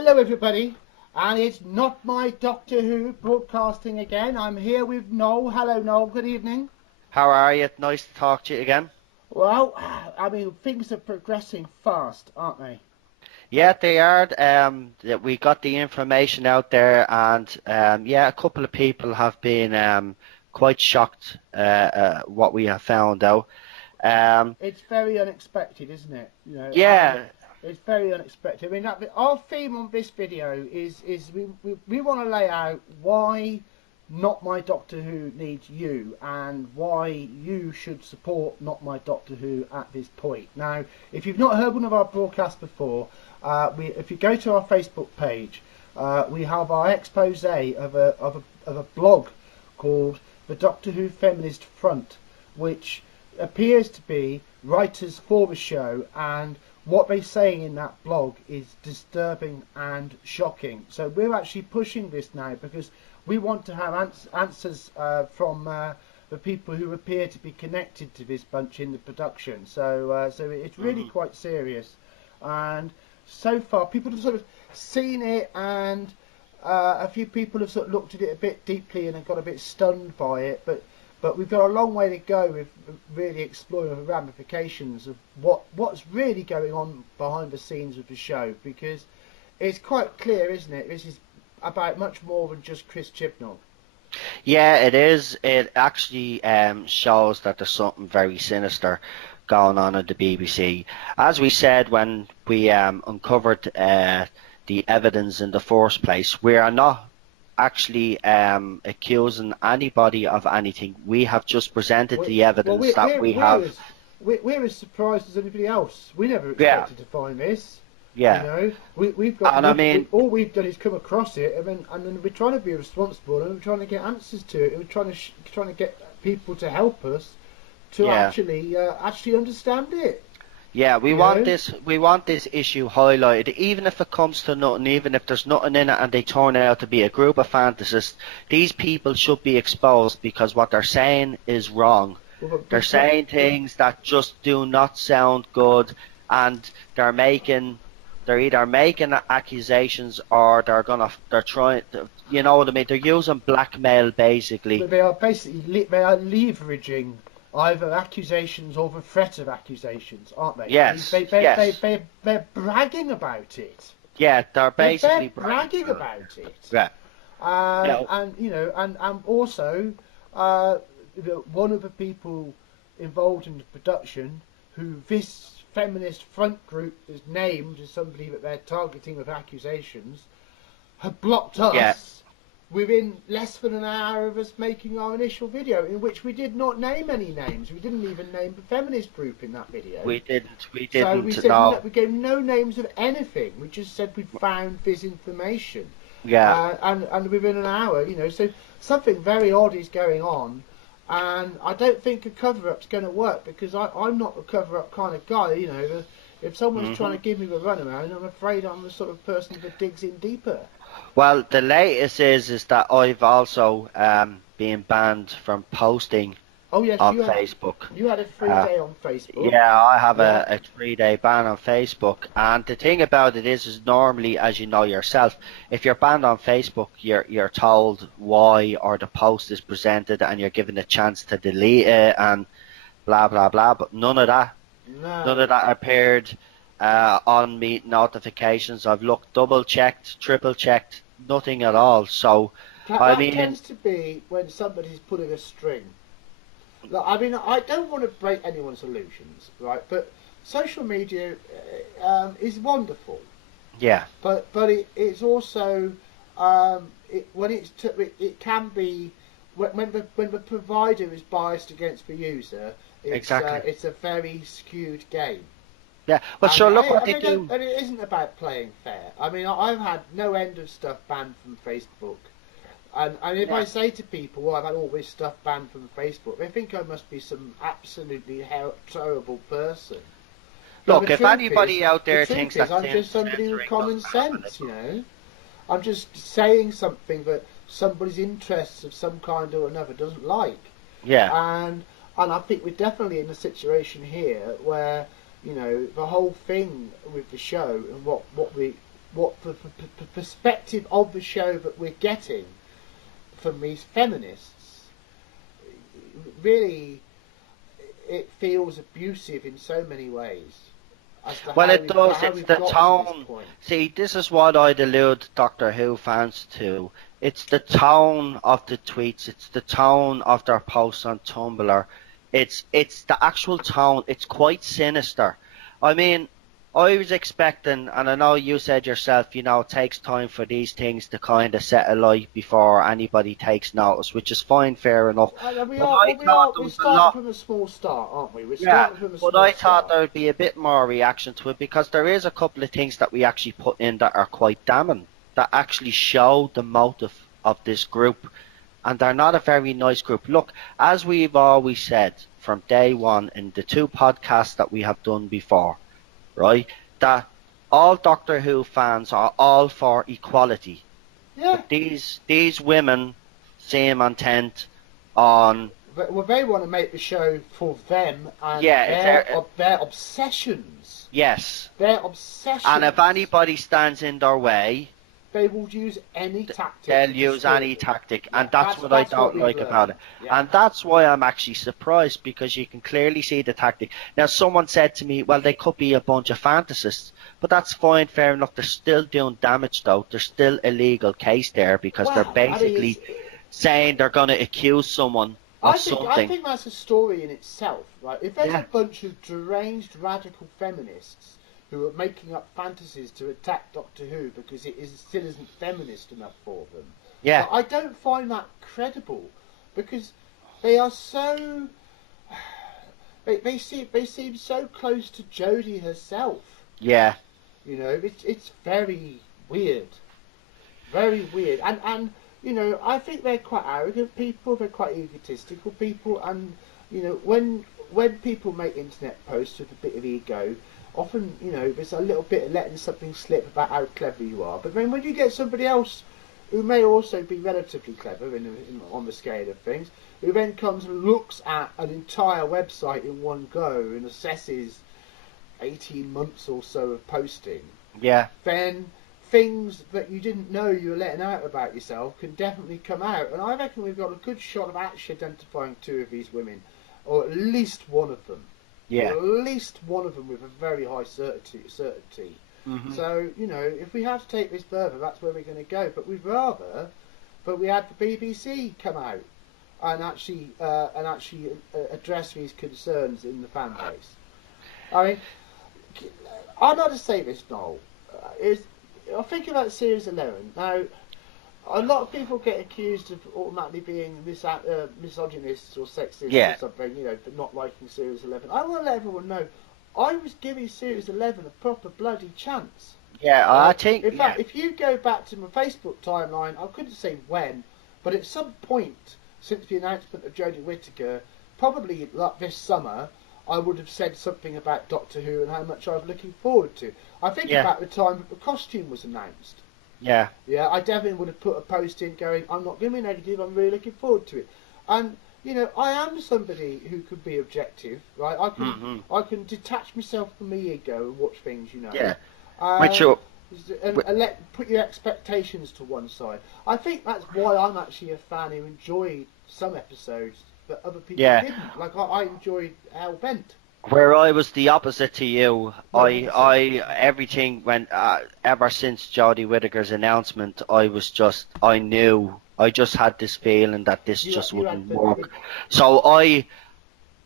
Hello everybody, and it's not my Doctor Who broadcasting again. I'm here with Noel. Hello Noel, good evening. How are you? Nice to talk to you again. Well, I mean, things are progressing fast, aren't they? Yeah, they are. That we got the information out there, and yeah, a couple of people have been quite shocked what we have found out. It's very unexpected, isn't it? Yeah, It's very unexpected. I mean, our theme on this video is we want to lay out why Not My Doctor Who needs you, and why you should support Not My Doctor Who at this point. Now, if you've not heard one of our broadcasts before, if you go to our Facebook page, we have our expose of a blog called the Doctor Who Feminist Front, which appears to be writers for the show, and what they're saying in that blog is disturbing and shocking. So we're actually pushing this now because we want to have answers from the people who appear to be connected to this bunch in the production. So it's really quite serious. And so far, people have sort of seen it, and a few people have sort of looked at it a bit deeply and have got a bit stunned by it. But we've got a long way to go with really exploring the ramifications of what's really going on behind the scenes of the show, because it's quite clear, isn't it? This is about much more than just Chris Chibnall. yeah, it is. It actually shows that there's something very sinister going on at the BBC. As we said when we uncovered the evidence in the first place, we are not actually accusing anybody of anything. We have just presented the evidence that we have. We're as surprised as anybody else. We never Yeah, expected to find this. yeah. We've got And I mean, all we've done is come across it, and then we're trying to be responsible, and we're trying to get answers to it, and we're trying to get people to help us to yeah. actually understand it. Yeah, You know? we want this issue highlighted, even if it comes to nothing, even if there's nothing in it and they turn out to be a group of fantasists. These people should be exposed because what they're saying is wrong. Well, They're saying things that just do not sound good, and they're either making accusations or they're trying to, you know what I mean? They're using blackmail basically. they are basically they are leveraging either accusations or the threat of accusations, aren't they? Yes, I mean, yes. they're bragging about it. Yeah, they're They're basically bragging about it. yeah. Yeah. And also, one of the people involved in the production, who this feminist front group is named as somebody that they're targeting with accusations, have blocked us Yeah. within less than an hour of us making our initial video, in which we did not name any names. We didn't even name the feminist group in that video. We didn't. We So didn't. No. we gave no names of anything. We just said we found this information. Yeah. And within an hour, so something very odd is going on, and I don't think a cover-up's going to work, because I'm not a cover-up kind of guy. If someone's trying to give me the runaround, I'm afraid I'm the sort of person that digs in deeper. Well, the latest is that I've also been banned from posting Oh yes, on Facebook. you had a free day on Facebook. Yeah, I have Yeah. a 3-day ban on Facebook, and the thing about it is normally, as you know yourself, if you're banned on Facebook, you're told why, or the post is presented, and you're given a chance to delete it and blah blah blah. But none of that appeared on me notifications. I've looked, double checked, triple checked, nothing at all. So That tends to be when somebody's pulling a string. Look, I mean, I don't want to break anyone's illusions, right? But social media is wonderful. yeah, But it's also it can be when the provider is biased against the user. exactly. It's a very skewed game. Yeah, but sure, look what they And do. it isn't about playing fair. I mean, I've had no end of stuff banned from Facebook. And if I say to people, well, I've had all this stuff banned from Facebook, they think I must be some absolutely terrible person. But Look, if anybody out there thinks that I'm just somebody with common sense, I'm just saying something that somebody's interests of some kind or another doesn't like. yeah, And I think we're definitely in a situation here where, the whole thing with the show and what we what the perspective of the show that we're getting from these feminists, really, it feels abusive in so many ways. Well, it does. It's the tone. See, this is what I'd allude Doctor Who fans to. It's the tone of the tweets. It's the tone of their posts on Tumblr. It's the actual tone. It's quite sinister. I mean, I was expecting, and I know you said yourself, you know, it takes time for these things to kind of set alight before anybody takes notice, which is fine, fair enough. We're starting from a small start, aren't we? I thought there would be a bit more reaction to it, because there is a couple of things that we actually put in that are quite damning, that actually show the motive of this group, and they're not a very nice group. Look, as we've always said from day one in the 2 podcasts that we have done before, right, that all Doctor Who fans are all for equality. Yeah. But these women seem intent on... Well, they want to make the show for them and their obsessions. Yes. Their obsessions. And if anybody stands in their way, they will use any tactic. They'll use any tactic, and that's what I don't like about it. Yeah. And that's why I'm actually surprised, because you can clearly see the tactic. Now, someone said to me, well, they could be a bunch of fantasists, but that's fine, fair enough. They're still doing damage, though. There's still a legal case there, because they're basically saying they're going to accuse someone of something. I think that's a story in itself, right? If there's a bunch of deranged radical feminists who are making up fantasies to attack Doctor Who because still isn't feminist enough for them. Yeah. But I don't find that credible, because they are so... They seem so close to Jodie herself. Yeah. You know, it's very weird. Very weird. And you know, I think they're quite arrogant people, they're quite egotistical people, and, you know, when people make internet posts with a bit of ego, often, you know, there's a little bit of letting something slip about how clever you are. But then when you get somebody else who may also be relatively clever on the scale of things, who then comes and looks at an entire website in one go and assesses 18 months or so of posting, then things that you didn't know you were letting out about yourself can definitely come out. And I reckon we've got a good shot of actually identifying 2 of these women, or at least one of them. Yeah. At least one of them with a very high certainty. Mm-hmm. So, you know, if we have to take this further, that's where we're going to go. But we'd rather, we had the BBC come out and actually address these concerns in the fan base. I mean, I'm not to say this, Noel. I think about Series 11. Now, a lot of people get accused of automatically being misogynists or sexist or something, you know, for not liking Series 11. I want to let everyone know, I was giving Series 11 a proper bloody chance. Yeah, I think... In fact, if you go back to my Facebook timeline, I couldn't say when, but at some point since the announcement of Jodie Whittaker, probably like this summer, I would have said something about Doctor Who and how much I was looking forward to. I think about the time that the costume was announced. Yeah. Yeah, I definitely would have put a post in going, I'm not going to be negative, I'm really looking forward to it. And, you know, I am somebody who could be objective, right? I can detach myself from my ego and watch things, you know. Yeah. And put your expectations to one side. I think that's why I'm actually a fan who enjoyed some episodes that other people didn't. Like, I enjoyed Hellbent. Where I was the opposite to you, everything went, ever since Jodie Whittaker's announcement, I just had this feeling that this just wouldn't work. So I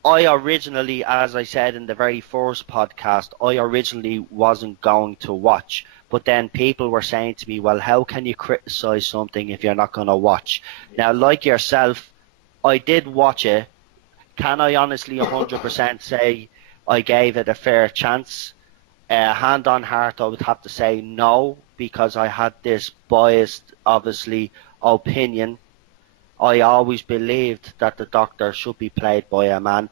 originally, as I said in the very first podcast, I originally wasn't going to watch. But then people were saying to me, well, how can you criticize something if you're not going to watch? Now, like yourself, I did watch it. Can I honestly 100% say I gave it a fair chance? Hand on heart, I would have to say no, because I had this biased, obviously, opinion. I always believed that the Doctor should be played by a man.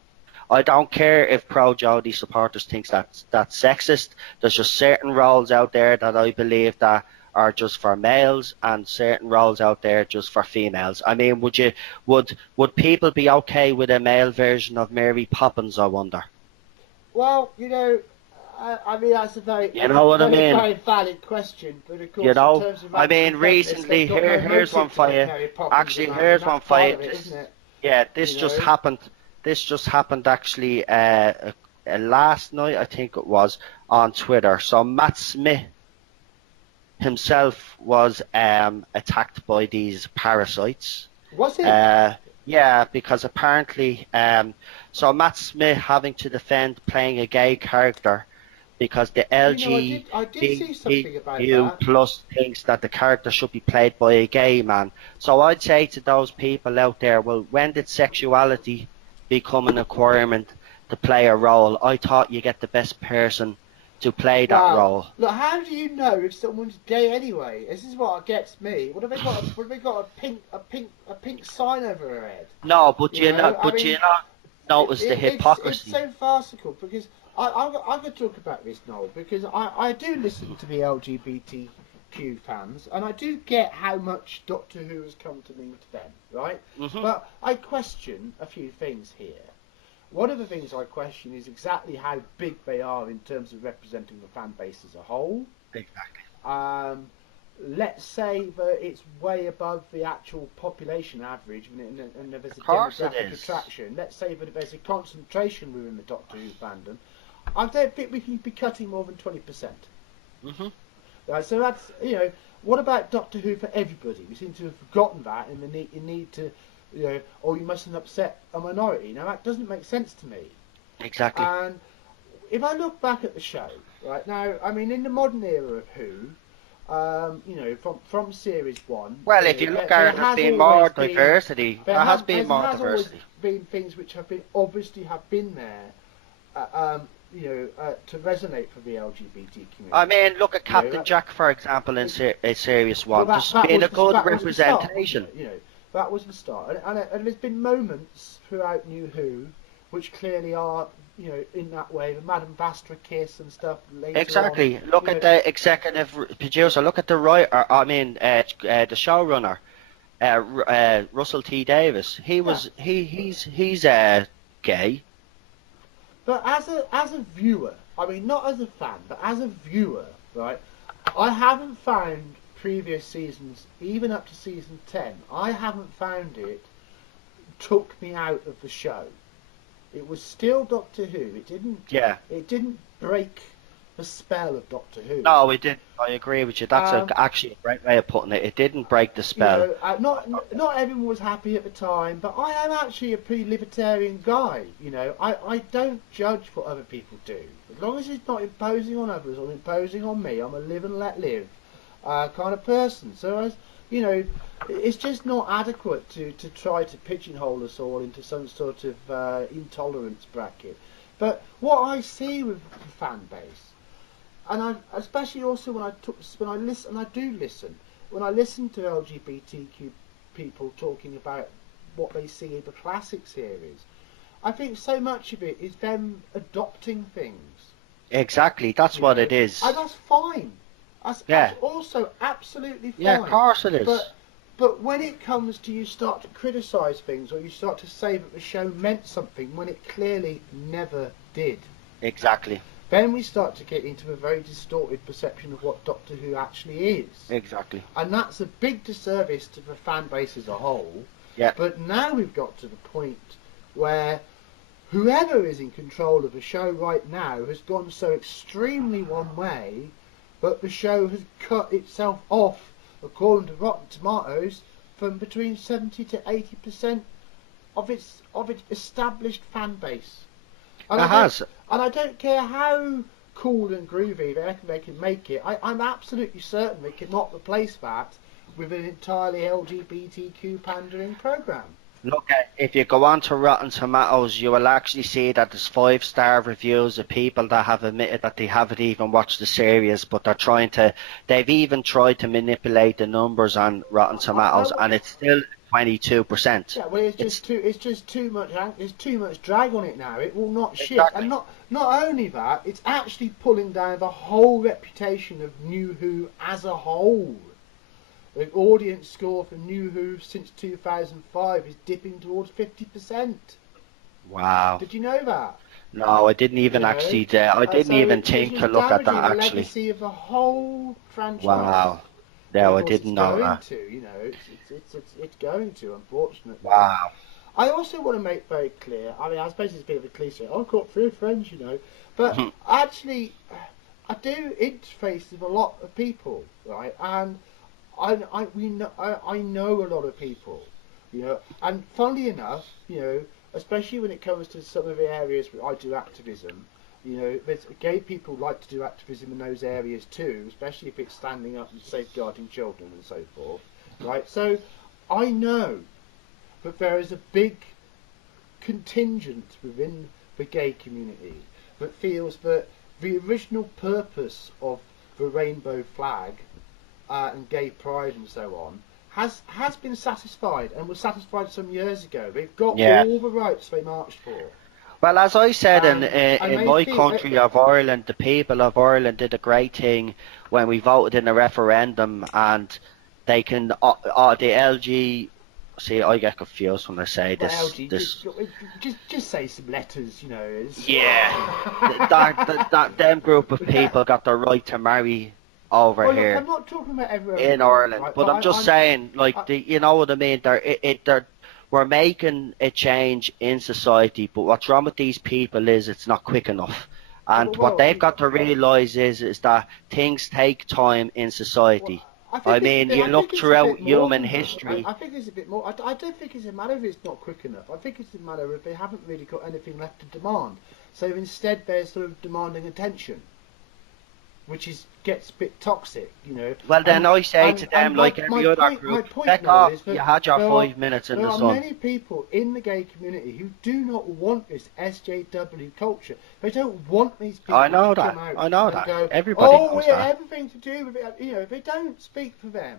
I don't care if pro-Jodie supporters think that's sexist. There's just certain roles out there that I believe that are just for males, and certain roles out there just for females. I mean, would people be okay with a male version of Mary Poppins, I wonder? Well, you know, I mean, that's a very, You know what I mean? very valid question. But of course, You know, in terms of I mean, feminists, recently, they've got no here's one motive to for make you. Mary Poppins Actually, and here's one that's for part you. of it, isn't it? Yeah, this You just know? happened. This just happened actually last night, I think it was, on Twitter. So Matt Smith himself was attacked by these parasites. Was he? Yeah, because apparently, so Matt Smith having to defend playing a gay character because the You know, I did see something about LGBTQ that. plus thinks that the character should be played by a gay man. So I'd say to those people out there, well, when did sexuality become an requirement to play a role? I thought you get the best person to play that Wow. role. Look, how do you know if someone's gay anyway? This is what gets me. What have they got? What have they got? A pink sign over her head? No, but You know, I mean, you not notice the it's hypocrisy. so farcical because I could talk about this, Noel, because I do listen to the LGBTQ fans and I do get how much Doctor Who has come to mean to them, right? Mhm. But I question a few things here. One of the things I question is exactly how big they are in terms of representing the fan base as a whole. Exactly. Let's say that it's way above the actual population average and there's a Of course it demographic is. attraction. Let's say that there's a concentration within the Doctor Who fandom. I don't think we can be cutting more than 20%. Mhm. Right, so that's, you know, what about Doctor Who for everybody? We seem to have forgotten that in the need to, you know, or you mustn't upset a minority. Now that doesn't make sense to me. Exactly. And if I look back at the show, right now, I mean, in the modern era of Who, you know, from series one. Well, if you look at it, there's been more diversity. There has been more diversity. Always been things which have been obviously have been there, you know, to resonate for the LGBT community. I mean, look at Captain that, Jack, for example, in Series 1. well, There's been a good that representation. Was the start, you know, that was the start. And there's been moments throughout New Who which clearly are, you know, in that way. The Madame Vastra kiss and stuff later Exactly. on, Look at the executive producer. Look at the writer. I mean, the showrunner, Russell T Davis. He's gay. But as a viewer, I mean, not as a fan, but as a viewer, right? I haven't found previous seasons, even up to season 10. I haven't found it took me out of the show. It was still Doctor Who. It didn't. Yeah. It didn't break the spell of Doctor Who. No, it didn't. I agree with you. That's actually a great way of putting it. It didn't break the spell. You know, not everyone was happy at the time, but I am actually a pretty libertarian guy. You know, I don't judge what other people do. As long as it's not imposing on others or imposing on me, I'm a live and let live kind of person. So, as you know, it's just not adequate to try to pigeonhole us all into some sort of intolerance bracket. But what I see with the fan base, and I, especially also when I listen, and I do listen, when I listen to LGBTQ people talking about what they see in the classic series, I think so much of it is them adopting things. Exactly, that's what it is. And that's fine. That's also absolutely fine. Yeah, of course it is. But when it comes to you start to criticise things, or you start to say that the show meant something when it clearly never did. Exactly. Then we start to get into a very distorted perception of what Doctor Who actually is. Exactly. And that's a big disservice to the fan base as a whole. Yeah. But now we've got to the point where whoever is in control of the show right now has gone so extremely one way that the show has cut itself off, according to Rotten Tomatoes, from between 70 to 80% of its established fan base. And and I don't care how cool and groovy they can make it. I'm absolutely certain they cannot replace that with an entirely LGBTQ pandering program. Look, if you go on to Rotten Tomatoes, you will actually see that there's 5-star reviews of people that have admitted that they haven't even watched the series, but they've even tried to manipulate the numbers on Rotten Tomatoes, and it's still 22%. Yeah, well, it's just too much. There's too much drag on it now. It will not shit, Exactly. and not only that, it's actually pulling down the whole reputation of New Who as a whole. The audience score for New Who since 2005 is dipping towards 50%. Wow. Did you know that? No, I didn't You even know, actually. I didn't so even it think was to look at damaging that the actually. legacy of the whole franchise. Wow. And of No, I course, it's didn't know going that. to. You know, it's going to, unfortunately. Wow. I also want to make very clear. I mean, I suppose it's a bit of a cliche. I've got few friends, you know, but actually, I do interface with a lot of people, right? And I know a lot of people, you know, and funnily enough, you know, especially when it comes to some of the areas where I do activism, you know, there's gay people like to do activism in those areas too, especially if it's standing up and safeguarding children and so forth, right? So I know that there is a big contingent within the gay community that feels that the original purpose of the rainbow flag and gay pride and so on has been satisfied and was satisfied some years ago. They've got Yeah. all the rights they marched for. Well, as I said, And in they my feel country of Ireland, the people of Ireland did a great thing when we voted in a referendum, and they can the LG. See, I get confused when I say well, this. LG, This. just say some letters, you know. Yeah, that them group of people got the right to marry over Well, look, here I'm not talking about everyone in group, Ireland. right? But I'm just saying, like, I, you know what I mean? We're making a change in society, but what's wrong with these people is it's not quick enough. And what well, they've got to realise is that things take time in well, society. I mean, you I look think it's a throughout bit more human than that. history. I think it's a bit more. I don't think it's a matter of it's not quick enough. I think it's a matter of they haven't really got anything left to demand. So instead, they're sort of demanding attention, which gets a bit toxic, you know. Well, then I say to them, And like every other my group, point, back Noel, off. is You that had your there are 5 minutes in there the are sun. many people in the gay community who do not want this SJW culture. They don't want these people I know to that. come out I know and that. go, Everybody oh, knows we have that. everything to do with it. You know, they don't speak for them.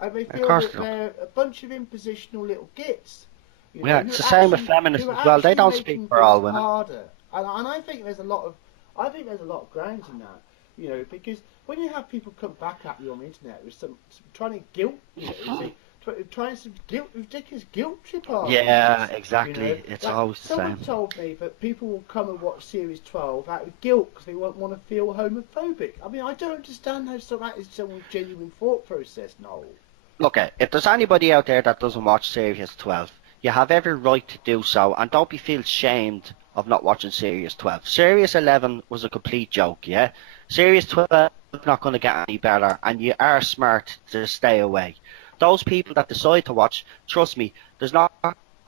And they Of feel course that they don't. they're a bunch of impositional little gits, you know, Yeah, it's the same with feminists who as are well. They actually don't speak making for things all women. harder. And I think there's a lot of grounds in that, you know, because when you have people come back at you on the internet with some trying to guilt, you know, trying some ridiculous guilt trip Yeah, arguments, you know, exactly. It's like always the someone same. told me that people will come and watch series 12 out of guilt because they won't want to feel homophobic. I mean, I don't understand how that is someone's genuine thought process, Noel. Look, if there's anybody out there that doesn't watch Series 12, you have every right to do so, and don't be feel shamed of not watching Series 12. Series 11 was a complete joke, yeah? Series 12 is not going to get any better, and you are smart to stay away. Those people that decide to watch, trust me, there's not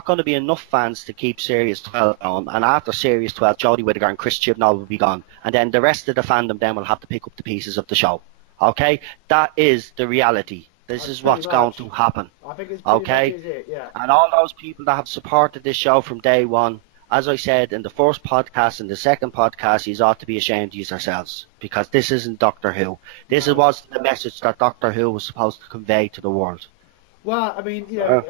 going to be enough fans to keep Series 12 on, and after Series 12, Jodie Whittaker and Chris Chibnall will be gone, and then the rest of the fandom then will have to pick up the pieces of the show. Okay? That is the reality. This That's is pretty what's going much. to happen. I think it's pretty much Okay? is it, yeah. And all those people that have supported this show from day one, as I said in the first podcast and the second podcast, you ought to be ashamed of yourselves, because this isn't Doctor Who. This No. was the message that Doctor Who was supposed to convey to the world. Well, I mean, you know,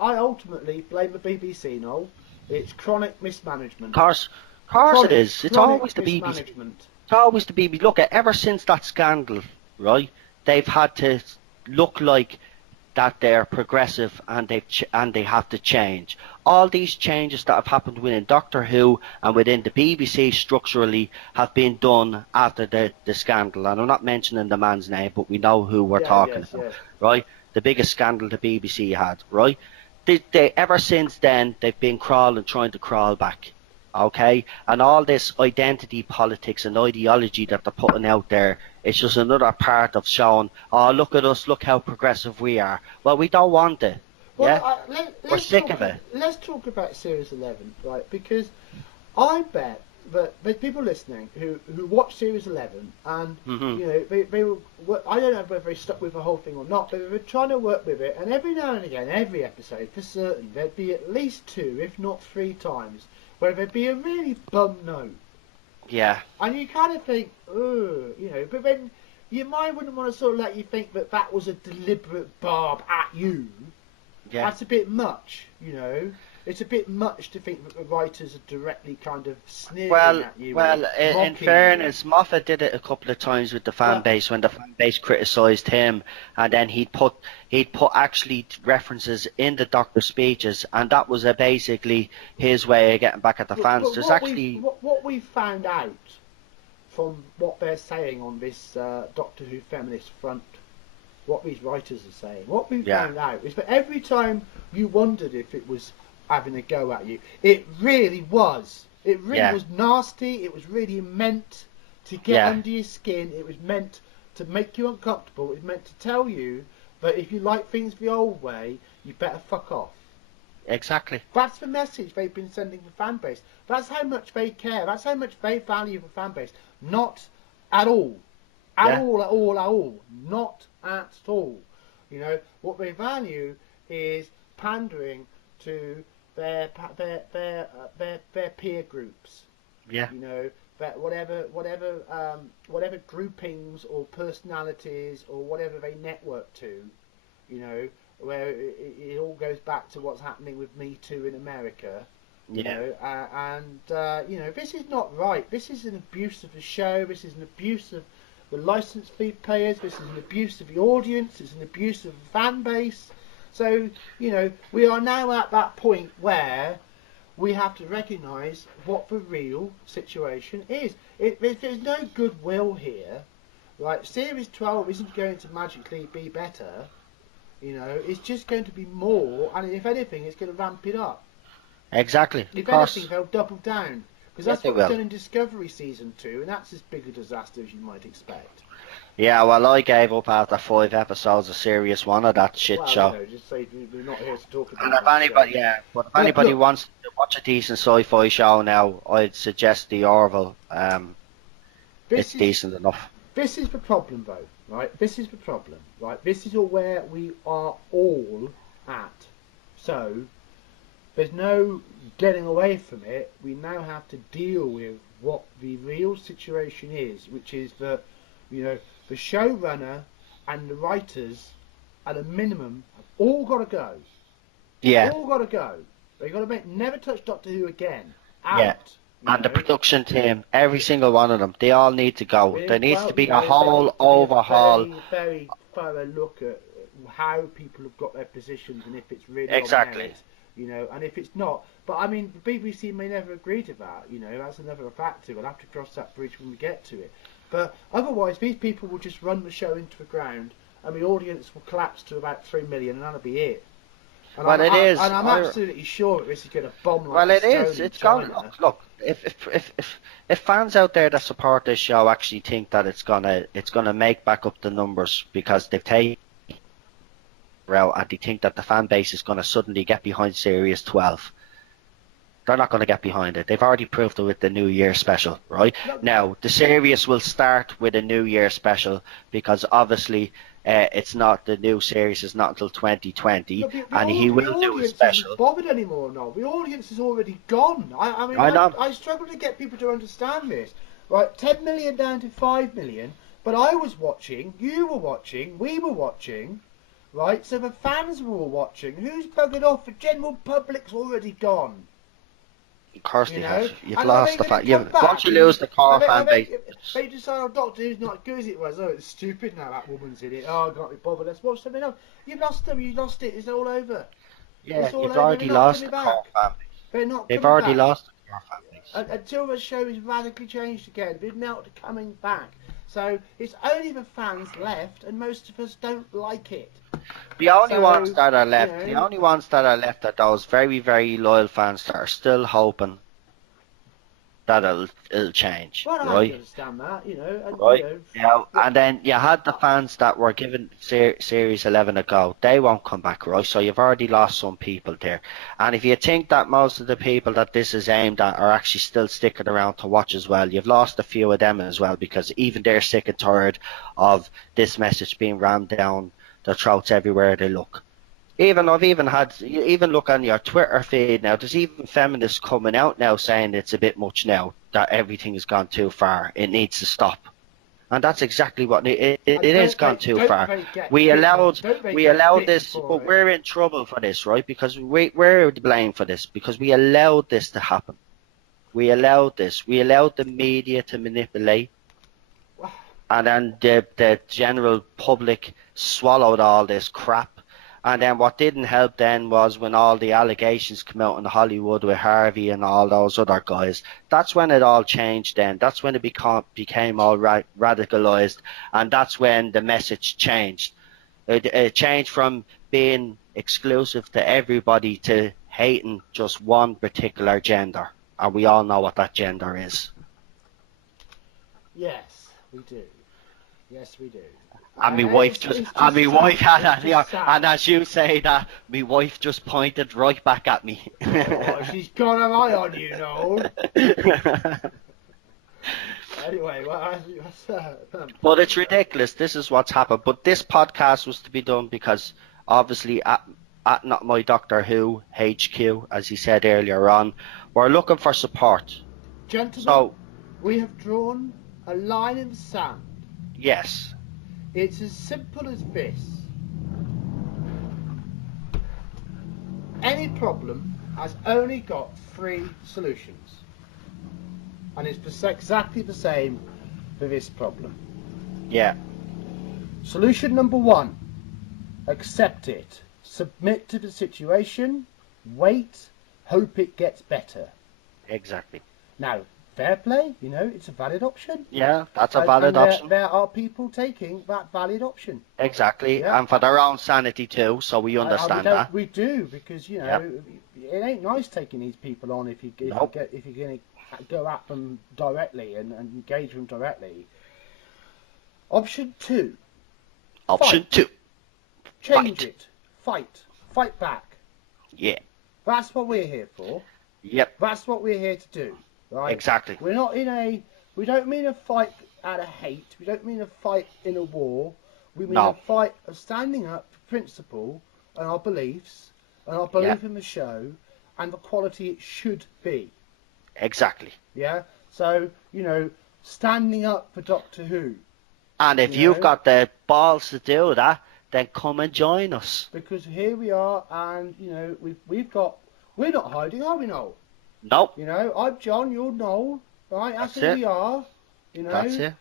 I ultimately blame the BBC, Noel. It's chronic mismanagement. Course it is. It's Chronic always the BBC. mismanagement. It's always the BBC. Look, ever since that scandal, right, they've had to look like that they're progressive, and they have to change. All these changes that have happened within Doctor Who and within the BBC structurally have been done after the scandal. And I'm not mentioning the man's name, but we know who we're talking about, Yes. right? The biggest scandal the BBC had, right? They ever since then they've been trying to crawl back. Okay, and all this identity politics and ideology that they're putting out there, it's just another part of showing, oh, look at us, look how progressive we are. Well, we don't want it. Well, Yeah, we're sick of it. let's talk about Series 11, right? Because I bet that there's people listening who watch Series 11 and, you know, they were, I don't know whether they stuck with the whole thing or not, but they were trying to work with it, and every now and again, every episode, for certain, there'd be at least 2, if not 3 times, where there'd be a really bum note. Yeah. And you kind of think, ugh, you know, but then your mind wouldn't want to sort of let you think that was a deliberate barb at you. Yeah. That's a bit much, you know. it's a bit much to think that the writers are directly kind of sneering Well, at you. well, in mocking fairness, Moffat did it a couple of times with the fan But- base when the fan base criticised him, and then he'd put actually references in the Doctor speeches, and that was basically his way of getting back at the fans. But There's what actually what we found out from what they're saying on this Doctor Who Feminist Front, what these writers are saying, what we Yeah. found out is that every time you wondered if it was having a go at you, it really was. It really Yeah. was nasty. It was really meant to get Yeah. under your skin. It was meant to make you uncomfortable. It was meant to tell you that if you like things the old way, you better fuck off. exactly. That's the message they've been sending the fan base. That's how much they care. That's how much they value the fan base. Not at all. At Yeah. all, at all, at all. Not at all. You know, what they value is pandering to their peer groups. Yeah. You know, that whatever groupings or personalities or whatever they network to, you know, where it all goes back to what's happening with Me Too in America. You Yeah. know, you know, this is not right. This is an abuse of the show. This is an abuse of the license fee payers. This is an abuse of the audience. It's an abuse of the fan base. So, you know, we are now at that point where we have to recognise what the real situation is. There's no goodwill here. Right? Series 12 isn't going to magically be better. You know, it's just going to be more, and if anything, it's going to ramp it up. Exactly. If Of course. anything, they'll double down. Because Yes, that's they what they've will. done in Discovery Season 2, and that's as big a disaster as you might expect. Yeah, well, I gave up after 5 episodes of Series 1 of that shit Well, show. you know, just say we're not here to talk about And if that anybody, show. yeah, but if Look, anybody look. wants to watch a decent sci-fi show now, I'd suggest the Orville. It's This is, decent enough. this is the problem, though, right? This is the problem, right? This is where we are all at. So, there's no getting away from it. We now have to deal with what the real situation is, which is that, you know, the showrunner and the writers, at a minimum, have all got to go. Yeah, All got to go. They've got to never touch Doctor Who again. Out. Yeah. you and the know. production team, every single one of them, they all need to go. There needs Well, to be you know, a there whole needs to be overhaul. a very thorough look at how people have got their positions and if it's really Exactly. on merit, you know, and if it's not. But I mean, the BBC may never agree to that. You know, that's another factor. We'll have to cross that bridge when we get to it. But otherwise, these people will just run the show into the ground, and the audience will collapse to about 3 million, and that'll be it. And Well, it is. I'm absolutely sure that this is going to bomb like Well, a it is. stone in It's gone. China. Look. If fans out there that support this show actually think that it's gonna make back up the numbers because they've taken route and they think that the fan base is gonna suddenly get behind Series 12, they're not gonna get behind it. They've already proved it with the New Year special, right? Look- Now the series will start with a New Year special because obviously. It's not the new series is not until 2020, Look, and he will do a audience special. isn't bothered anymore now. The audience is already gone. I mean, I know. I struggle to get people to understand this. Right, 10 million down to 5 million, but I was watching, you were watching, we were watching, right? So the fans were all watching. Who's buggered off? The general public's already gone. Of course You they know? have. You've And lost the are they fan. gonna come back? Once you lose the core fan base. They decide, oh, Doctor Who's not as good as it was. Oh, it's stupid now that woman's in it. Oh, I can't be bothered. Let's watch something else. You've lost them. You lost it. It's all over. Yeah, It's all you've over. already They're not lost the coming core back. fan base. They're not. They've coming already back. lost the core fan base. Until the show is radically changed again. They're not coming back. So it's only the fans left, and most of us don't like it. The only So, ones that are left, you the know. only ones that are left are those very, very loyal fans that are still hoping that it'll change, Well, I right? understand that, you know. And, Right. You Yeah, know, and then you had the fans that were given Series 11 a go. They won't come back, right? So you've already lost some people there. And if you think that most of the people that this is aimed at are actually still sticking around to watch as well, you've lost a few of them as well because even they're sick and tired of this message being rammed down their throats everywhere they look. I've even had, look on your Twitter feed now, there's even feminists coming out now saying it's a bit much now, that everything has gone too far, it needs to stop. And that's exactly what it And is gone too far. don't they We get allowed bitten this, for but it? we're in trouble for this, right? Because we're to blame for this because we allowed this to happen. We allowed this. We allowed the media to manipulate, and then the general public swallowed all this crap. And then what didn't help then was when all the allegations come out in Hollywood with Harvey and all those other guys. That's when it all changed then. That's when it became all radicalized. And that's when the message changed. It changed from being exclusive to everybody to hating just one particular gender. And we all know what that gender is. Yes, we do. Yes, we do. And my wife and as you say that, my wife just pointed right back at me. Oh, she's got an eye on you, Noel. Anyway, but it's ridiculous. This is what's happened. But this podcast was to be done because obviously at not my Doctor Who HQ, as he said earlier on, we're looking for support. Gentlemen, so we have drawn a line in the sand. Yes. It's as simple as this. Any problem has only got 3 solutions. And it's exactly the same for this problem. Yeah. Solution number 1. Accept it. Submit to the situation. Wait. Hope it gets better. Exactly. Now, fair play, it's a valid option. Yeah, that's a valid option. There are people taking that valid option. Exactly, yeah. And for their own sanity too, so we understand that. We do, because, it ain't nice taking these people on if you're going to go at them directly and engage them directly. Option 2. Option 2. Change it. Fight back. Yeah. That's what we're here for. Yep. That's what we're here to do. Right? Exactly. We don't mean a fight out of hate. We don't mean a fight in a war. We mean a fight of standing up for principle and our beliefs and our belief in the show and the quality it should be. Exactly. Yeah? So, standing up for Doctor Who. And if you've got the balls to do that, then come and join us. Because here we are, and, we're not hiding, are we, Noel? Nope. I'm John, you're Noel, right? That's who we are. That's it.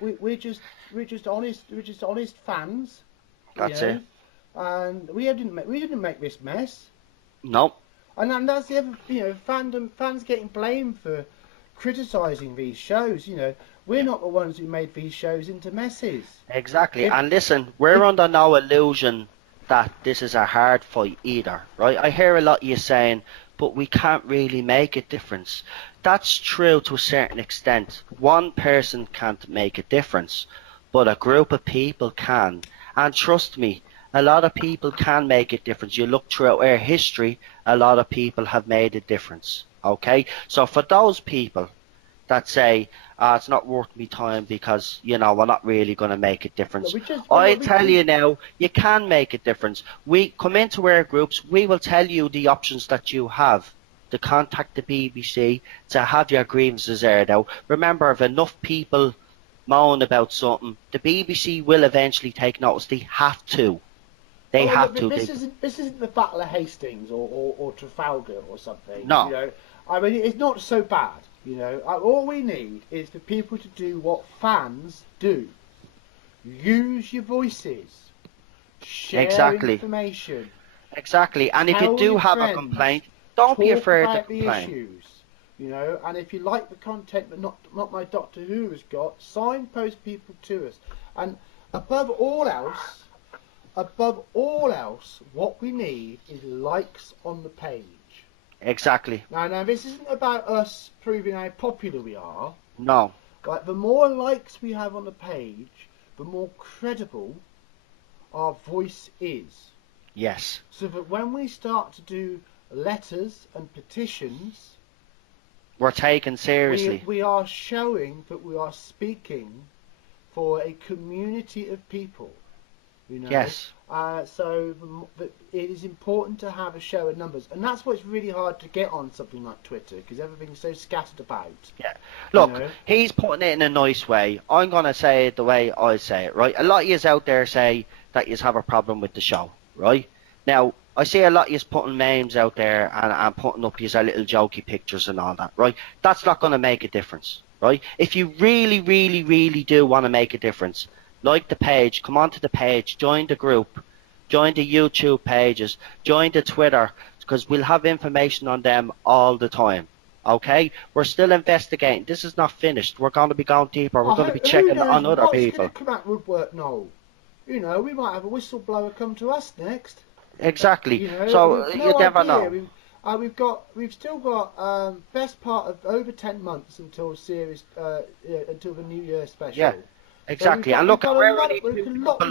We're just honest fans. That's it. And we didn't make this mess. Nope. And that's the other, fans getting blamed for criticising these shows. We're not the ones who made these shows into messes. Exactly. And listen, we're under no illusion that this is a hard fight either, right? I hear a lot of you saying, but we can't really make a difference. That's true to a certain extent. One person can't make a difference, but a group of people can. And trust me, a lot of people can make a difference. You look throughout our history, a lot of people have made a difference. Okay? So for those people that say, it's not worth me time because, we're not really going to make a difference. I tell you now, you can make a difference. We come into our groups, we will tell you the options that you have to contact the BBC, to have your grievances aired out. Remember, if enough people moan about something, the BBC will eventually take notice. They have to. They have to. This isn't the Battle of Hastings or Trafalgar or something. No. It's not so bad. All we need is for people to do what fans do. Use your voices. Share information. Exactly. And if you do have a complaint, don't be afraid to complain. Issues, and if you like the content that not my Doctor Who has got, signpost people to us. And above all else, what we need is likes on the page. Exactly. Now this isn't about us proving how popular we are. No. Like, the more likes we have on the page, the more credible our voice is. Yes. So that when we start to do letters and petitions, we're taken seriously. We are showing that we are speaking for a community of people. Yes. So it is important to have a show of numbers, and that's what's really hard to get on something like Twitter, because everything's so scattered about. Yeah. Look, You know? he's putting it in a nice way. I'm going to say it the way I say it, right? A lot of yous out there say that yous have a problem with the show, right? Now, I see a lot of yous putting memes out there and putting up yous little jokey pictures and all that, right? That's not going to make a difference, right? If you really, really, really do want to make a difference, like the page, come onto the page, join the group, join the YouTube pages, join the Twitter, because we'll have information on them all the time. Okay? We're still investigating. This is not finished. We're going to be going deeper. We're going to be checking on other people. What's going to come out woodwork, Noel? You know, we might have a whistleblower come to us next. Exactly. You know, so no you never idea. know. We've still got best part of over 10 months until until the New Year special. Yeah. Exactly, and look, we're only we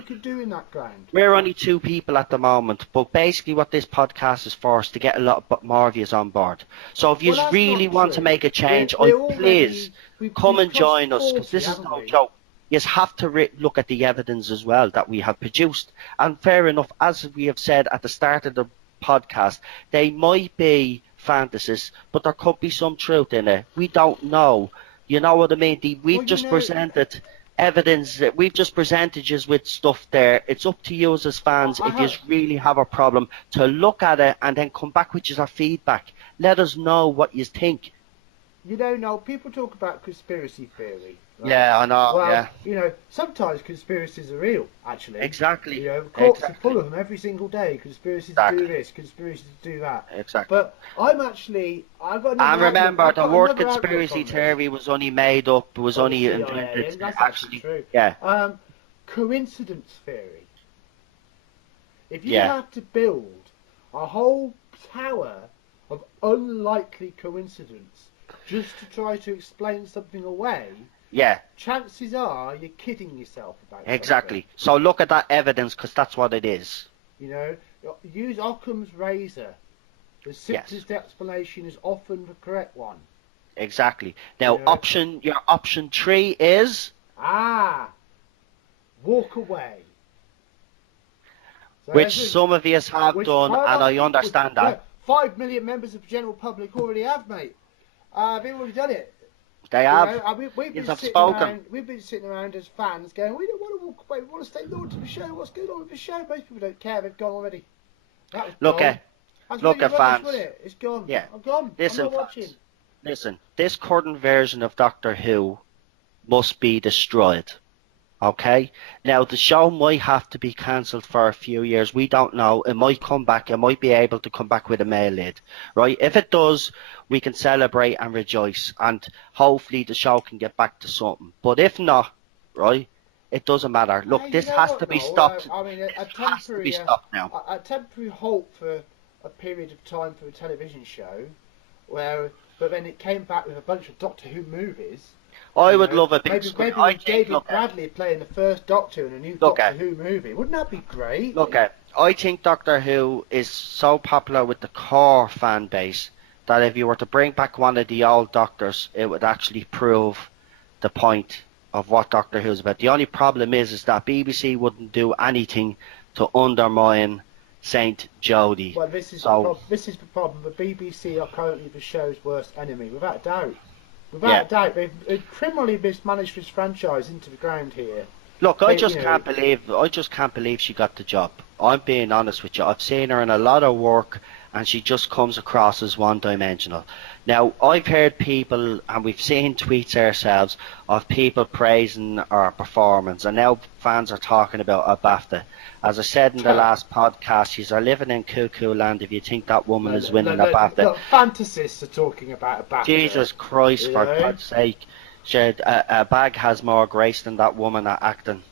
could do in that ground. We're only 2 people at the moment, but basically what this podcast is for is to get a lot more of you on board. So if you really want to make a change, please come and join us, because this is no joke. You have to look at the evidence as well that we have produced. And fair enough, as we have said at the start of the podcast, they might be fantasies, but there could be some truth in it. We don't know. You know what I mean? We've just presented evidence, that we've just presented you with stuff there. It's up to you as fans, if you really have a problem, to look at it and then come back with your feedback. Let us know what you think. You know, no, people talk about conspiracy theory. Right? Yeah, I know. Well, yeah. You know, sometimes conspiracies are real, actually. Exactly. You know, courts are full of them every single day. Conspiracies do this, conspiracies do that. Exactly. But I've got another. And remember, the word conspiracy theory was only made up, was only invented. That's actually true. Yeah. Coincidence theory. If you have to build a whole tower of unlikely coincidence just to try to explain something away, chances are you're kidding yourself about it. Exactly. So look at that evidence, because that's what it is. You know, use Occam's razor. The simplest explanation is often the correct one. Exactly. Now, your option 3 is walk away. So which some of us have done, and I understand that. 5 million members of the general public already have, mate. They've already done it. They have. We've been sitting around as fans going, we don't want to walk away, we want to stay loyal to the show. What's going on with the show? Most people don't care, they've gone already. Look at fans. It's gone. Yeah. I'm gone. Listen, I'm not watching. Listen, this current version of Doctor Who must be destroyed. Okay? Now, the show might have to be cancelled for a few years. We don't know. It might come back. It might be able to come back with a male lead. Right? If it does, we can celebrate and rejoice. And hopefully the show can get back to something. But if not, right, it doesn't matter. Look, this has to be stopped. I mean, it has to be stopped now. A temporary halt for a period of time for a television show, but then it came back with a bunch of Doctor Who movies. I would love a big screen. Maybe David Bradley playing the first Doctor in a new Doctor Who movie. Wouldn't that be great? I think Doctor Who is so popular with the core fan base that if you were to bring back one of the old Doctors, it would actually prove the point of what Doctor Who is about. The only problem is that BBC wouldn't do anything to undermine Saint Jodie. Well, this is the problem. The BBC are currently the show's worst enemy, without a doubt. Without a doubt, they've criminally mismanaged this franchise into the ground here. Look, I just can't believe she got the job. I'm being honest with you. I've seen her in a lot of work, and she just comes across as one-dimensional. Now, I've heard people, and we've seen tweets ourselves, of people praising her performance, and now fans are talking about a BAFTA. As I said in the last podcast, she's living in cuckoo land if you think that woman is winning a BAFTA. Look, fantasists are talking about a BAFTA. Jesus Christ, for God's sake. A bag has more grace than that woman at acting.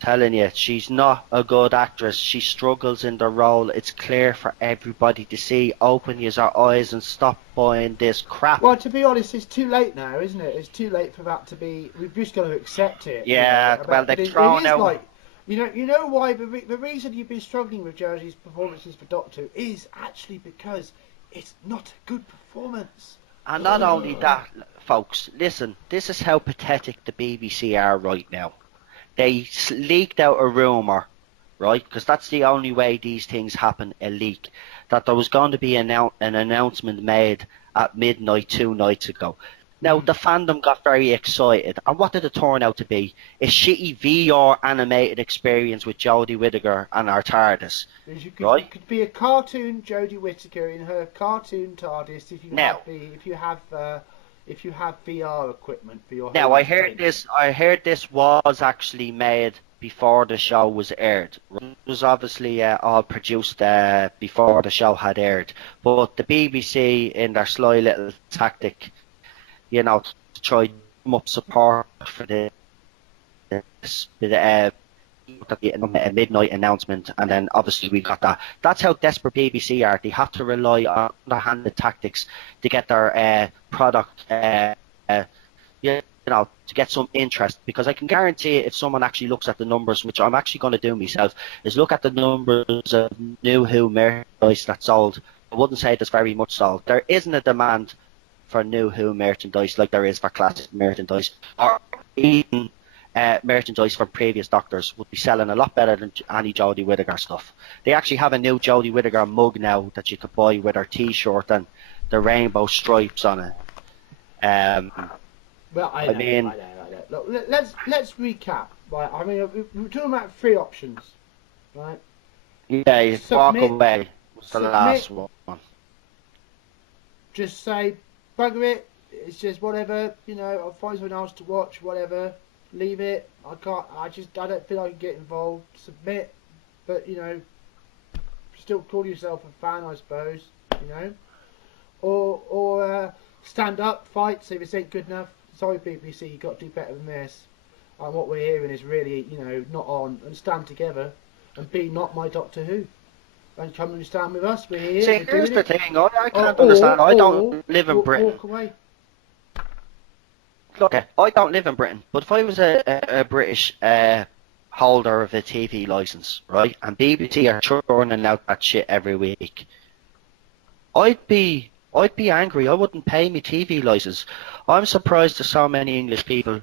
Telling you, she's not a good actress. She struggles in the role. It's clear for everybody to see. Open your eyes and stop buying this crap. Well, to be honest, it's too late now, isn't it? It's too late for that to be. We've just got to accept it. Yeah, well, they've thrown out. Like, you know why the reason you've been struggling with Jodie's performances for Doctor Who is actually because it's not a good performance. And not only that, folks, listen, this is how pathetic the BBC are right now. They leaked out a rumour right? Because that's the only way these things happen, a leak. That there was going to be an announcement made at midnight 2 nights ago. Now, the fandom got very excited. And what did it turn out to be? A shitty VR animated experience with Jodie Whittaker and our TARDIS. You right? could be a cartoon Jodie Whittaker in her cartoon TARDIS if you have VR equipment for your. Now, I heard this was actually made before the show was aired. It was obviously all produced before the show had aired. But the BBC, in their sly little tactic, you know, to try to drum up support for this a midnight announcement, and then obviously we got that. That's how desperate BBC are. They have to rely on underhanded tactics to get their product, to get some interest. Because I can guarantee if someone actually looks at the numbers, which I'm actually going to do myself, is look at the numbers of New Who merchandise that's sold. I wouldn't say there's very much sold. There isn't a demand for New Who merchandise like there is for classic merchandise, or even merchandise from previous Doctors would be selling a lot better than any Jodie Whittaker stuff. They actually have a new Jodie Whittaker mug now that you could buy with her t-shirt and the rainbow stripes on it. Well, I know. Look, let's recap. Right, I mean, we're talking about 3 options, right? Yeah, walk away was the last one. Just say, bugger it. It's just whatever. I'll find something else to watch. Whatever. Leave it. I don't feel I can get involved. Submit, but still call yourself a fan, I suppose. Or stand up, fight. Say this ain't good enough. Sorry, BBC, you've got to do better than this. And what we're hearing is really, not on. And stand together, and be not my Doctor Who. And come and stand with us. We're here. See, here's the thing. I can't understand. I don't live in Britain. Walk away. Look, I don't live in Britain, but if I was a British holder of a TV licence, right, and BBC are churning out that shit every week, I'd be angry. I wouldn't pay me TV licence. I'm surprised there's so many English people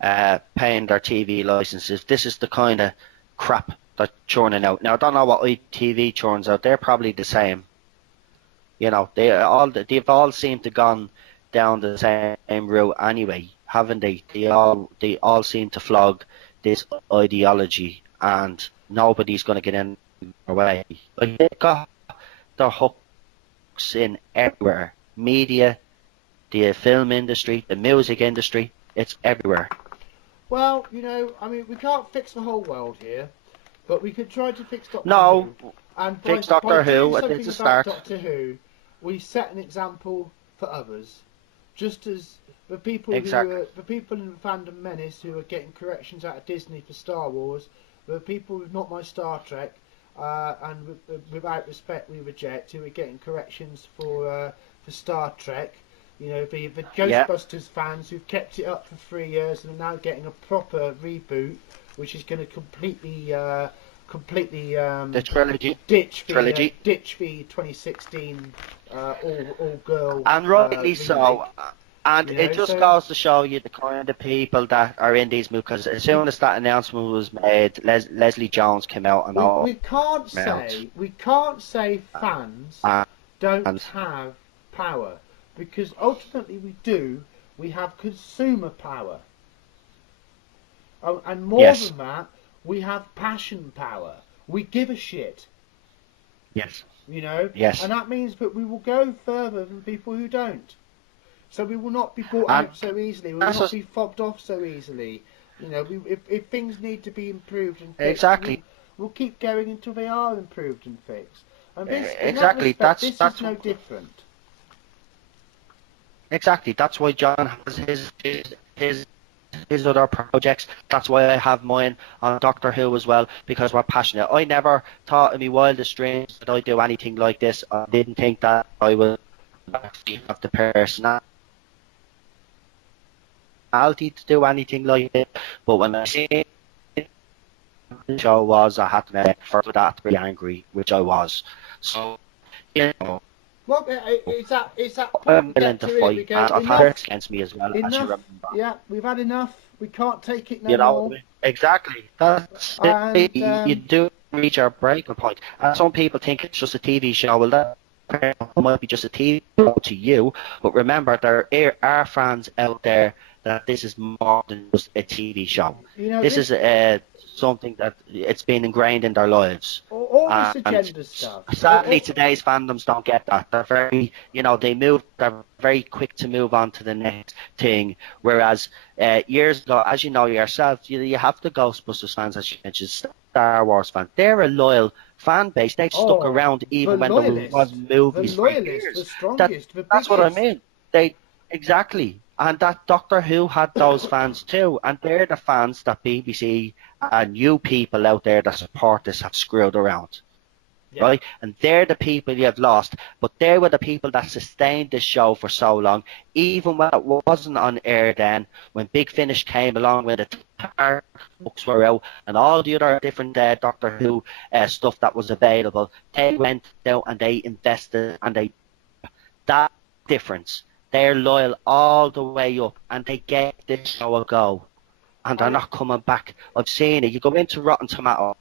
paying their TV licences. This is the kind of crap they're churning out. Now, I don't know what ITV churns out. They're probably the same. They've all seemed to gone down the same route anyway, haven't they? They all seem to flog this ideology, and nobody's going to get in their way. Like, they've got their hooks in everywhere. Media, the film industry, the music industry, it's everywhere. Well, I mean, we can't fix the whole world here, but we could try to fix Doctor Who. And fix Doctor Who at the start. Doctor Who, we set an example for others. Just as the people the people in the fandom menace who are getting corrections out of Disney for Star Wars, the people with Not My Star Trek, and without respect we reject, who are getting corrections for Star Trek. The Ghostbusters fans who've kept it up for 3 years and are now getting a proper reboot, which is going to completely the trilogy. ditch the 2016 all girl. And rightly so. And it just goes to show you the kind of people that are in these movies. Because as soon as that announcement was made, Leslie Jones came out and we can't say fans don't have power, because ultimately we do. We have consumer power, and more than that, we have passion power. We give a shit. Yes. Yes. And that means that we will go further than people who don't. So we will not be bought out so easily. We will not be fobbed off so easily. If things need to be improved and fixed, we'll keep going until they are improved and fixed. And this, this is no different. Exactly. That's why John has his other projects. That's why I have mine on Doctor Who as well, because we're passionate. I never thought in my wildest dreams that I'd do anything like this. I didn't think that I would actually have the personality to do anything like it. But when I see the show was, I had to make for that to be angry, which I was. So, Well, is that I'm willing to fight, and I've had it against me as well, as you remember. Yeah, we've had enough. We can't take it no more. Exactly. That's and, you do reach our breaking point. And some people think it's just a TV show. Well, that might be just a TV show to you, but remember, there are fans out there that this is more than just a TV show. You know, This is something that it's been ingrained in their lives. all this agenda stuff. Sadly, today's fandoms don't get that. They're very, they're very quick to move on to the next thing. Whereas years ago, as you know yourself, you have the Ghostbusters fans, as you mentioned, Star Wars fans. They're a loyal fan base. They've stuck around even when there was movies. The loyalists, the strongest, the biggest. That's what I mean. Exactly. And that Doctor Who had those fans too, and they're the fans that BBC and you people out there that support this have screwed around, right? And they're the people you have lost, but they were the people that sustained this show for so long, even when it wasn't on air then, when Big Finish came along, when the Tar books were out, and all the other different Doctor Who stuff that was available. They went out and they invested, and that difference. They're loyal all the way up, and they gave this show a go, and they're not coming back. I've seen it. You go into Rotten Tomatoes,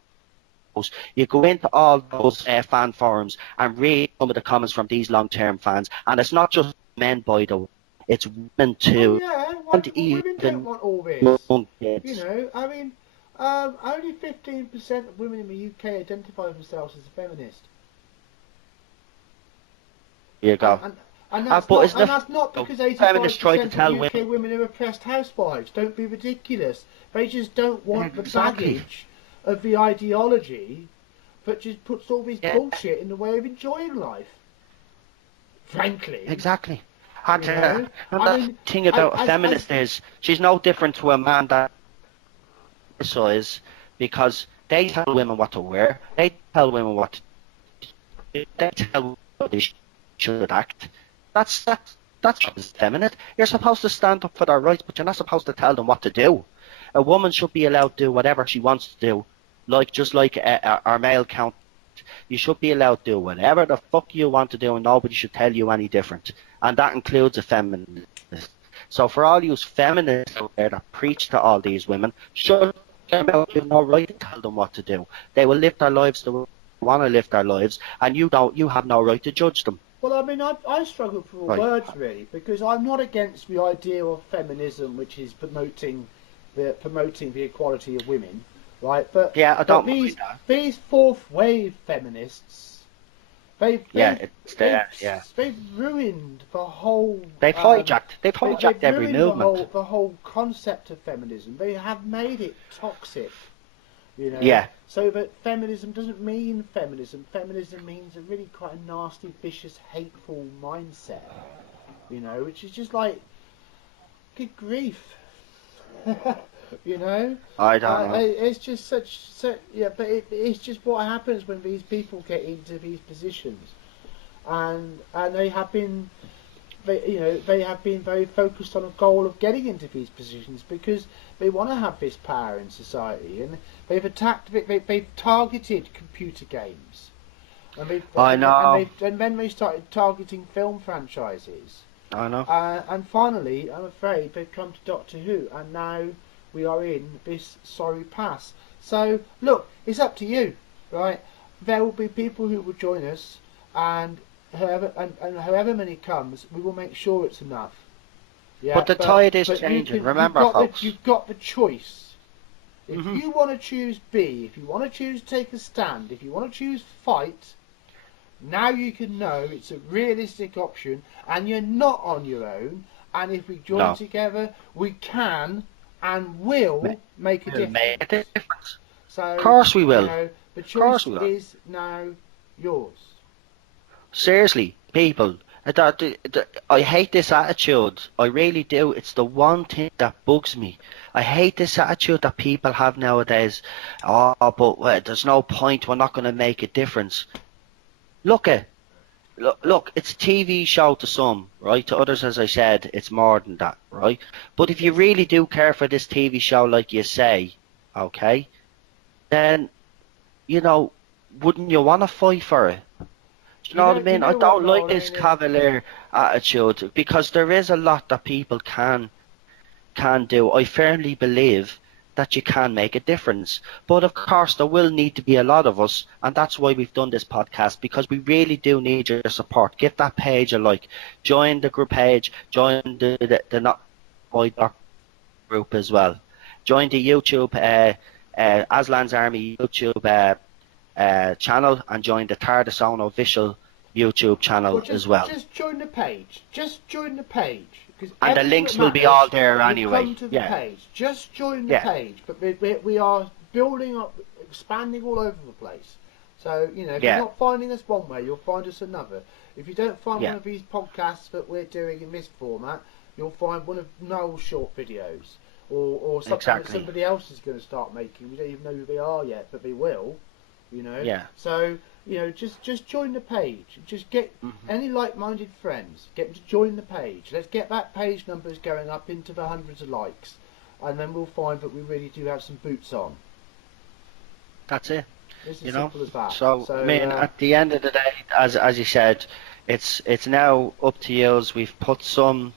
you go into all those fan forums and read some of the comments from these long-term fans, and it's not just men, by the way. It's women too. Women don't want all this. You know, I mean, only 15% of women in the UK identify themselves as a feminist. Here you go. And that's not because 85% of UK women are oppressed housewives. Don't be ridiculous. They just don't want the baggage of the ideology that just puts all this bullshit in the way of enjoying life. Frankly. Exactly. And the thing about a feminist is she's no different to a man that is, because they tell women what to wear. They tell women what to, they tell women how they should act. That's feminist. You're supposed to stand up for their rights, but you're not supposed to tell them what to do. A woman should be allowed to do whatever she wants to do, just like our male count. You should be allowed to do whatever the fuck you want to do, and nobody should tell you any different. And that includes a feminist. So for all you feminists out there that preach to all these women, shut them out. You have no right to tell them what to do. They will live their lives the way they want to live their lives, and you have no right to judge them. Well, I mean, I struggle for words, really, because I'm not against the idea of feminism, which is promoting the equality of women, right? But yeah, I don't mind that. These fourth wave feminists, they've ruined the whole. They've hijacked every movement. The whole concept of feminism. They have made it toxic. You know, so that feminism doesn't mean feminism. Feminism means a really quite a nasty, vicious, hateful mindset. You know, which is just like, good grief. You know, I don't know. It's just but it's just what happens when these people get into these positions, and they have been. They have been very focused on a goal of getting into these positions because they want to have this power in society, and they've targeted computer games, and and then they started targeting film franchises. I know. And finally, I'm afraid they've come to Doctor Who, and now we are in this sorry pass. So look, it's up to you, right? There will be people who will join us, and however many comes, we will make sure it's enough. Yeah, but the tide is changing. Remember, folks. You've got the choice. If you want to choose B, if you want to choose take a stand, if you want to choose fight, now you can know it's a realistic option, and you're not on your own. And if we join together, we can and will make a difference. So, of course we will. You know, the choice is now yours. Seriously, people, I hate this attitude. I really do. It's the one thing that bugs me. I hate this attitude that people have nowadays. Oh, but there's no point. We're not going to make a difference. Look, it's a TV show to some, right? To others, as I said, it's more than that, right? But if you really do care for this TV show, like you say, okay, then, wouldn't you want to fight for it? You know what I mean? I don't like this cavalier attitude, because there is a lot that people can do. I firmly believe that you can make a difference. But of course, there will need to be a lot of us, and that's why we've done this podcast, because we really do need your support. Give that page a like, join the group page, join the Not My Doctor group as well. Join the YouTube Aslan's Army YouTube channel, and join the TARDIS Own official YouTube channel as well. Just join the page. Just join the page. And the links will be all there anyway. Come to the page. Just join the page. But we are building up, expanding all over the place. So, you know, if you're not finding us one way, you'll find us another. If you don't find one of these podcasts that we're doing in this format, you'll find one of Noel's short videos. Or something that somebody else is going to start making. We don't even know who they are yet, but they will. You know? Yeah. So, you know, just join the page. Just get any like-minded friends. Get them to join the page. Let's get that page numbers going up into the hundreds of likes, and then we'll find that we really do have some boots on. That's it. It's as simple as that. So I mean, at the end of the day, as you said, it's now up to you. We've put some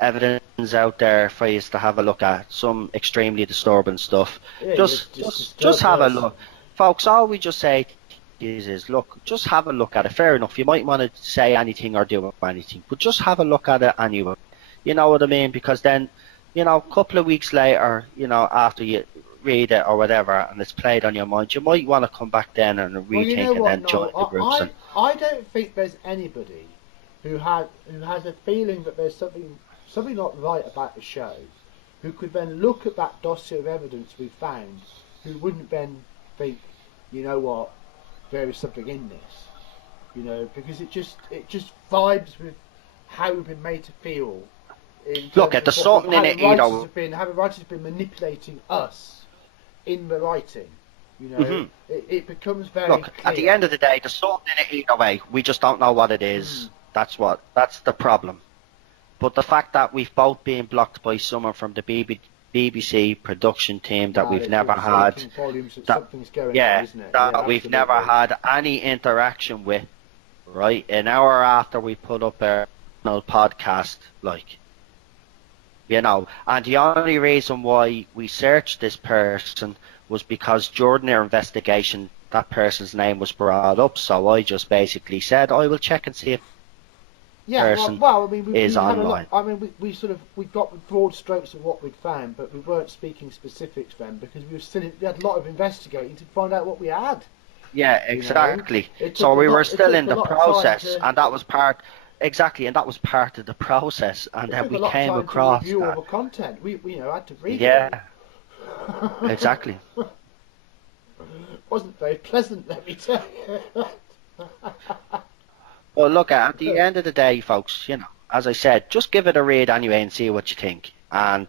evidence out there for you to have a look at. Some extremely disturbing stuff. Yeah, just have a look. Folks, all we just say is look, just have a look at it. Fair enough, you might want to say anything or do anything, but just have a look at it anyway. You know what I mean? Because then, you know, a couple of weeks later, you know, after you read it or whatever, and it's played on your mind, you might want to come back then and rethink and then join the groups. I don't think there's anybody who has a feeling that there's something not right about the show, who could then look at that dossier of evidence we found, who wouldn't then think, you know what, there is something in this, you know, because it just vibes with how we've been made to feel. Look, there's something in it, you know. How the writers have been manipulating us in the writing, you know. It becomes very clear. At the end of the day, there's something in it either way. We just don't know what it is. That's the problem. But the fact that we've both been blocked by someone from the BBC production team that we've never had, we've never had any interaction with, right? An hour after we put up our podcast, like, you know, and the only reason why we searched this person was because during our investigation, that person's name was brought up. So I just basically said, I will check and see if well, I mean, we online. We got the broad strokes of what we'd found, but we weren't speaking specifics then because we had a lot of investigating to find out what we had. Yeah, exactly. So we were still in the process, and that was part. Exactly, and that was part of the process, and then we came across review all the content. We had to read it. Yeah, exactly. Wasn't very pleasant, let me tell you. Well, look, at the end of the day, folks, you know, as I said, just give it a read anyway and see what you think. And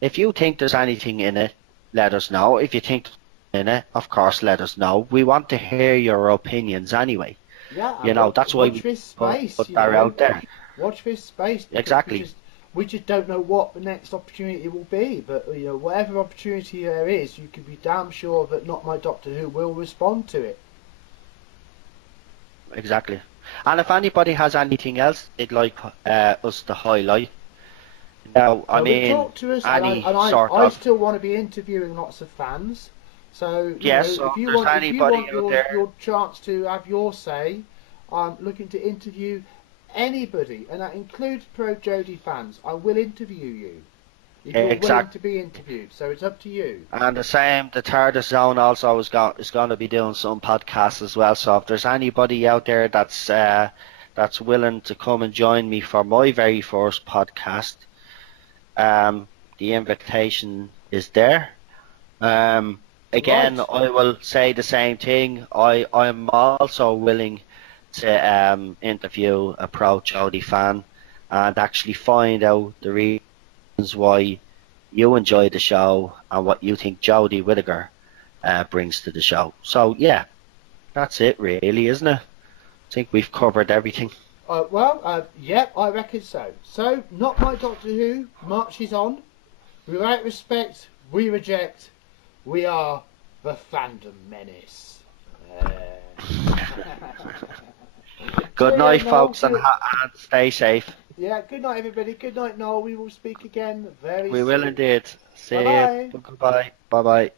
if you think there's anything in it, let us know. If you think in it, of course, let us know. We want to hear your opinions anyway. Yeah, you know, that's why we put that out there. Watch this space. Exactly. We just don't know what the next opportunity will be, but you know, whatever opportunity there is, you can be damn sure that Not My Doctor Who will respond to it. Exactly. And if anybody has anything else they'd like us to highlight, I mean, talk to us, I still want to be interviewing lots of fans. So, if you want your chance to have your say, I'm looking to interview anybody, and that includes Pro Jodie fans. I will interview you if you're willing to be interviewed. So it's up to you. And the TARDIS Zone also is going to be doing some podcasts as well. So if there's anybody out there that's willing to come and join me for my very first podcast, the invitation is there. Again, I will say the same thing. I'm also willing to interview a Pro Jodie fan and actually find out the reasons why you enjoy the show and what you think Jodie Whittaker brings to the show. So yeah, that's it really, isn't it? I think we've covered everything. Yep, I reckon so. So, Not My Doctor Who marches on. Without respect, we reject. We are the Fandom Menace. Good night, folks, and stay safe. Yeah, good night, everybody. Good night, Noel. We will speak again very We will soon. indeed. See Bye-bye. you. Goodbye. Bye bye.